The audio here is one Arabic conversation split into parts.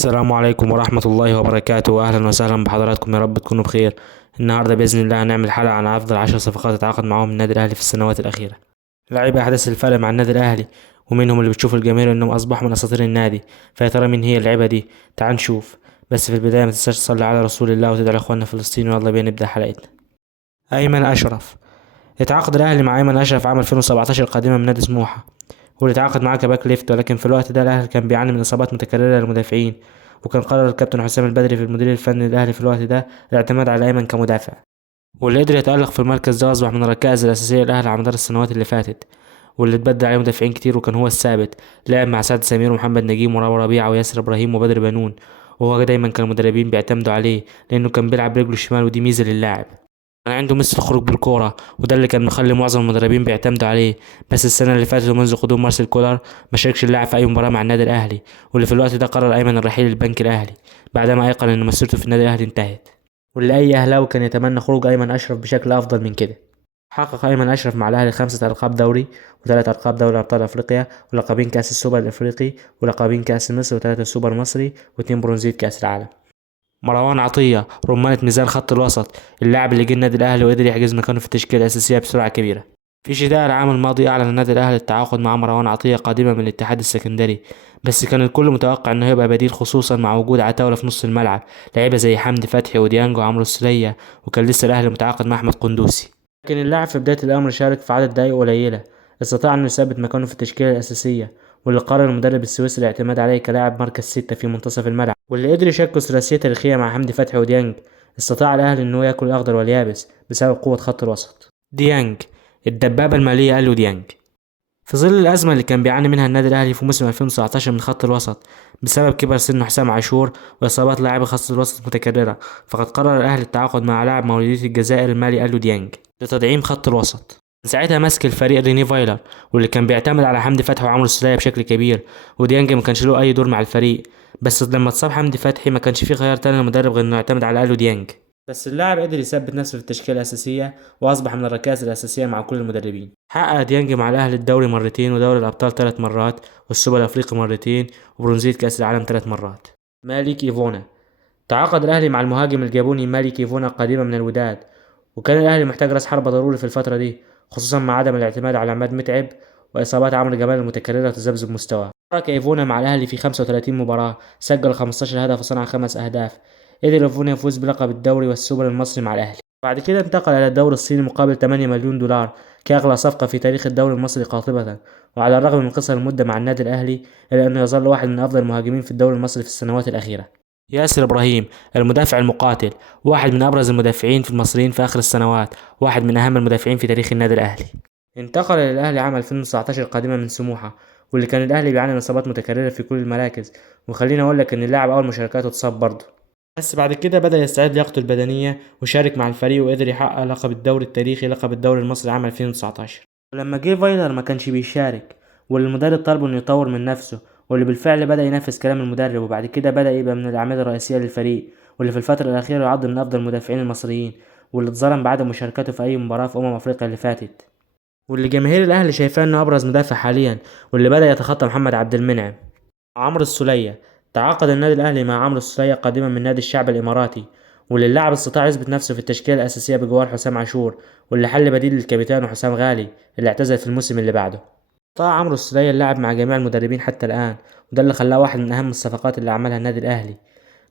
السلام عليكم ورحمة الله وبركاته، أهلا وسهلا بحضراتكم، يا رب تكونوا بخير. النهاردة بإذن الله هنعمل حلقة عن أفضل 10 صفقات اتعاقد معاهم النادي الأهلي في السنوات الأخيرة. لعيبة أحداث الفرق مع النادي الأهلي، ومنهم اللي بتشوف الجماهير إنهم أصبحوا من أساطير النادي. فيا ترى مين هي اللعيبة دي؟ تعال نشوف. بس في البداية ما تنساش تصلي على رسول الله وتدعي لإخواننا في فلسطين، ويلا بينا نبدأ حلقتنا. أيمن أشرف. اتعاقد الأهلي مع أيمن أشرف عام 2017 قادما من نادي سموحة، واللي اتعاقد معاه كباك ليفت، ولكن في الوقت ده الأهلي كان بيعاني من إصابات متكررة للمدافعين، وكان قرر الكابتن حسام البدري في المدير الفني للأهلي في الوقت ده الاعتماد على أيمن كمدافع، واللي قدر يتألق في المركز ده أصبح من الركائز الأساسية للأهلي على مدار السنوات اللي فاتت، واللي اتبدل عليه مدافعين كتير وكان هو الثابت. لعب مع سعد سمير ومحمد نجيب وراو ربيعة وياسر إبراهيم وبدر بنون، وهو دايما كان المدربين بيعتمدوا عليه لأنه كان بيلعب برجله الشمال، ودي ميزة للاعب. كان عنده مثل الخروج بالكورة، وده اللي كان مخلي معظم المدربين بيعتمدوا عليه. بس السنة اللي فاتت ومنذ قدوم مارسيل كولر ما شاركش اللاعب في أي مباراة مع النادي الأهلي، واللي في الوقت ده قرر أيمن الرحيل للبنك الأهلي بعدما أيقن إن مسيرته في النادي الأهلي انتهت، واللي أي أهلاوي كان يتمنى خروج أيمن أشرف بشكل أفضل من كده. حقق أيمن أشرف مع الأهلي 5 ألقاب دوري، و3 ألقاب دوري أبطال أفريقيا، ولقبين كأس السوبر الأفريقي، ولقبين كأس مصر، و3 سوبر مصري، و2 برونزية كأس العالم. مروان عطية، رمانة ميزان خط الوسط، اللاعب اللي جه النادي الأهلي وقدر يحجز مكانه في التشكيلة الأساسية بسرعة كبيرة. في شتاء العام الماضي أعلن النادي الأهلي التعاقد مع مروان عطية قادما من الاتحاد السكندري، بس كان الكل متوقع إنه هيبقى بديل، خصوصا مع وجود عتاولة في نص الملعب، لعيبة زي حمدي فتحي وديانج وعمرو السولية، وكان لسه الأهلي متعاقد مع أحمد قندوسي. لكن اللاعب في بداية الأمر شارك في عدد دقايق قليلة، استطاع إنه يثبت مكانه في التشكيلة الأساسية، واللي قرر المدرب السويسري الاعتماد عليه كلاعب مركز 6 في منتصف الملعب، واللي قدر يشكل ثلاثية تاريخية مع حمدي فتحي وديانج. استطاع الأهلي إنه ياكل الأخضر واليابس بسبب قوة خط الوسط. ديانج، الدبابة المالية قالوا ديانج. في ظل الأزمة اللي كان بيعاني منها النادي الأهلي في موسم 2019 من خط الوسط بسبب كبر سن حسام عاشور وإصابات لاعبي خط الوسط متكررة، فقد قرر الأهلي التعاقد مع لاعب مواليد الجزائر المالي ألو ديانج لتدعيم خط الوسط. ساعتها مسك الفريق ريني فايلر، واللي كان بيعتمد على حمدي فتحي وعمرو السولية بشكل كبير، وديانج ما كانش له أي دور مع الفريق. بس لما اتصاب حمدي فتحي ما كانش فيه خيار تاني للمدرب غير إنه يعتمد على ألو ديانج. بس اللاعب قدر يثبت نفسه في التشكيلة الأساسية، وأصبح من الركائز الأساسية مع كل المدربين. حقق ديانج مع الأهلي الدوري مرتين، ودوري الأبطال 3 مرات، والسوبر الأفريقي مرتين، وبرونزية كأس العالم 3 مرات. مالك إيفونا. تعاقد الأهلي مع المهاجم الجابوني مالك إيفونا قادما من الوداد، وكان الأهلي محتاج رأس حربة ضروري في الفترة دي، خصوصا مع عدم الاعتماد على عماد متعب وإصابات عمرو جمال المتكررة تذبذب مستواه. شارك إيفونا مع الأهلي في 35 مباراة، سجل 15 هدف وصنع 5 أهداف. قدر إيفونا يفوز بلقب الدوري والسوبر المصري مع الأهلي. بعد كده انتقل إلى الدوري الصيني مقابل 8 مليون دولار كأغلى صفقة في تاريخ الدوري المصري قاطبة. وعلى الرغم من قصر المدة مع النادي الأهلي، إلا أنه يظل واحد من أفضل المهاجمين في الدوري المصري في السنوات الأخيرة. ياسر إبراهيم، المدافع المقاتل، واحد من أبرز المدافعين في المصريين في آخر السنوات، واحد من أهم المدافعين في تاريخ النادي الأهلي. انتقل للأهلي عام 2019 قادما من سموحة، واللي كان الأهلي بيعاني من إصابات متكررة في كل المراكز، وخليني أقول لك إن اللاعب أول مشاركاته اتصاب برضه، بس بعد كده بدأ يستعيد لياقته البدنية وشارك مع الفريق وقدر يحقق لقب الدوري التاريخي، لقب الدوري المصري عام 2019. ولما جه فايلر ما كانش بيشارك، واللي المدرب طلبه إنه يطور من نفسه، واللي بالفعل بدأ ينفذ كلام المدرب، وبعد كده بدأ يبقى من الأعمدة الرئيسية للفريق، واللي في الفترة الأخيرة يعد من أفضل المدافعين المصريين، واللي اتظلم بعد مشاركته في أي مباراة في أفريقيا اللي فاتت، واللي جماهير الأهلي شايفاه إنه أبرز مدافع حاليا، واللي بدأ يتخطى محمد عبد المنعم. عمرو السولية. تعاقد النادي الأهلي مع عمرو السولية قادما من نادي الشعب الإماراتي، واللي اللاعب استطاع يثبت نفسه في التشكيلة الأساسية بجوار حسام عاشور، واللي حل بديل للكابتن حسام غالي اللي اعتزل في الموسم اللي بعده. طاع عمرو السولية اللعب مع جميع المدربين حتى الآن، وده اللي خلاه واحد من أهم الصفقات اللي عملها النادي الأهلي،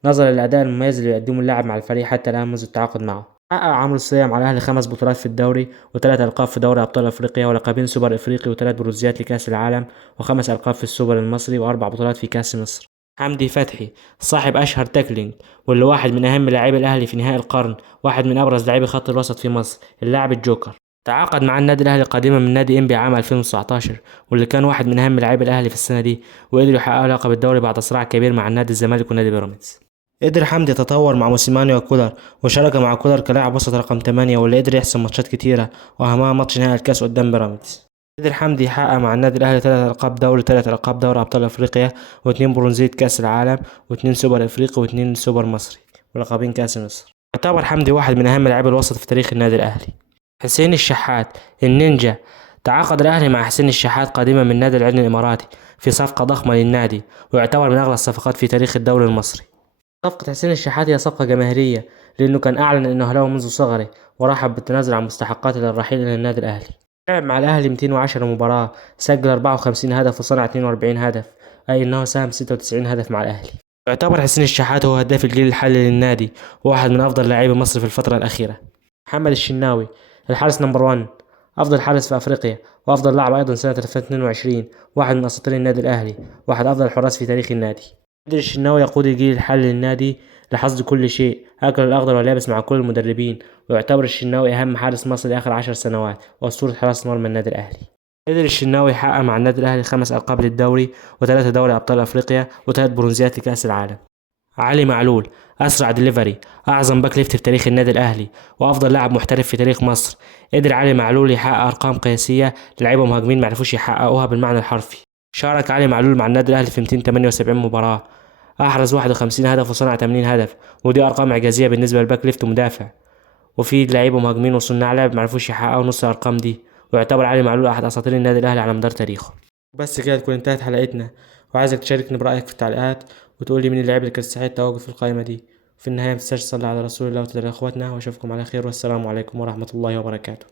نظرا للأداء المميز اللي يقدمه اللاعب مع الفريق حتى الآن منذ التعاقد معه. حقق عمرو السولية مع الأهلي 5 بطولات في الدوري، و3 ألقاب في دوري أبطال أفريقيا، ولقبين سوبر إفريقي، و3 برونزيات لكأس العالم، و5 ألقاب في السوبر المصري، و4 بطولات في كأس مصر. حمدي فتحي، صاحب أشهر تاكلينج، واللي واحد من أهم لاعبي الأهلي في نهائي القرن، واحد من أبرز لاعبي خط الوسط في مصر، اللاعب الجوكر. تعاقد مع النادي الأهلي قادما من نادي إنبي عام 2019، واللي كان واحد من أهم لاعبي الأهلي في السنة دي، وقدر يحقق لقب الدوري بعد صراع كبير مع النادي الزمالك ونادي بيراميدز. قدر حمدي يتطور مع موسيماني وكولر، وشارك مع كولر كلاعب وسط رقم 8، واللي قدر يحسم ماتشات كتيرة وأهمها ماتش نهائي الكاس قدام بيراميدز. قدر حمدي يحقق مع النادي الأهلي 3 ألقاب دوري، 3 ألقاب دوري أبطال أفريقيا، و2 برونزية كأس العالم، و2 سوبر إفريقي، و2 سوبر مصري، ولقبين كأس مصر. يعتبر حمدي واحد من أهم لاعبي الوسط في تاريخ النادي الأهلي. حسين الشحات، النينجا. تعاقد الأهلي مع حسين الشحات قادما من نادي العين الإماراتي في صفقة ضخمة للنادي، ويعتبر من أغلى الصفقات في تاريخ الدوري المصري. صفقة حسين الشحات هي صفقة جماهيرية، لأنه كان أعلن أنه أهلاوي منذ صغره، ورحب بالتنازل عن مستحقاته للرحيل إلى النادي الأهلي. لعب مع الأهلي 210 مباراة، سجل 54 هدف وصنع 42 هدف، أي أنه ساهم 96 هدف مع الأهلي. يعتبر حسين الشحات هو هداف الجيل الحالي للنادي، وواحد من أفضل لاعبي مصر في الفترة الأخيرة. محمد الشناوي، الحارس نمبر 1، أفضل حارس في أفريقيا، وأفضل لاعب أيضا سنة 2022، واحد من أساطير النادي الأهلي، واحد أفضل الحراس في تاريخ النادي. قدر الشناوي يقود الجيل الحالي للنادي لحصد كل شيء، أكل الأخضر واليابس مع كل المدربين، ويعتبر الشناوي أهم حارس مصري لآخر 10 سنوات، وأسطورة حراس مرمى النادي الأهلي. قدر الشناوي يحقق مع النادي الأهلي 5 ألقاب للدوري، و3 دوري أبطال أفريقيا، و3 برونزيات لكأس العالم. علي معلول، أسرع دليفري، أعظم باك ليفت في تاريخ النادي الأهلي، وأفضل لاعب محترف في تاريخ مصر. قدر علي معلول يحقق أرقام قياسية لعيبة مهاجمين معرفوش يحققوها بالمعنى الحرفي. شارك علي معلول مع النادي الأهلي في 278 مباراة، أحرز 51 هدف وصنع 80 هدف، ودي أرقام إعجازية بالنسبة للباك ليفت ومدافع، وفي لعيبة مهاجمين وصناع لعب معرفوش يحققوا نص الأرقام دي. ويعتبر علي معلول أحد أساطير النادي الأهلي على مدار تاريخه. بس كده تكون انتهت حلقتنا، وعايزك تشاركني برأيك في التعليقات، وتقول لي مين اللاعب اللي كان يستحق التواجد في القائمة دي. في النهاية متنساش تصلي على رسول الله وتدعي إخواتنا، وأشوفكم على خير، والسلام عليكم ورحمة الله وبركاته.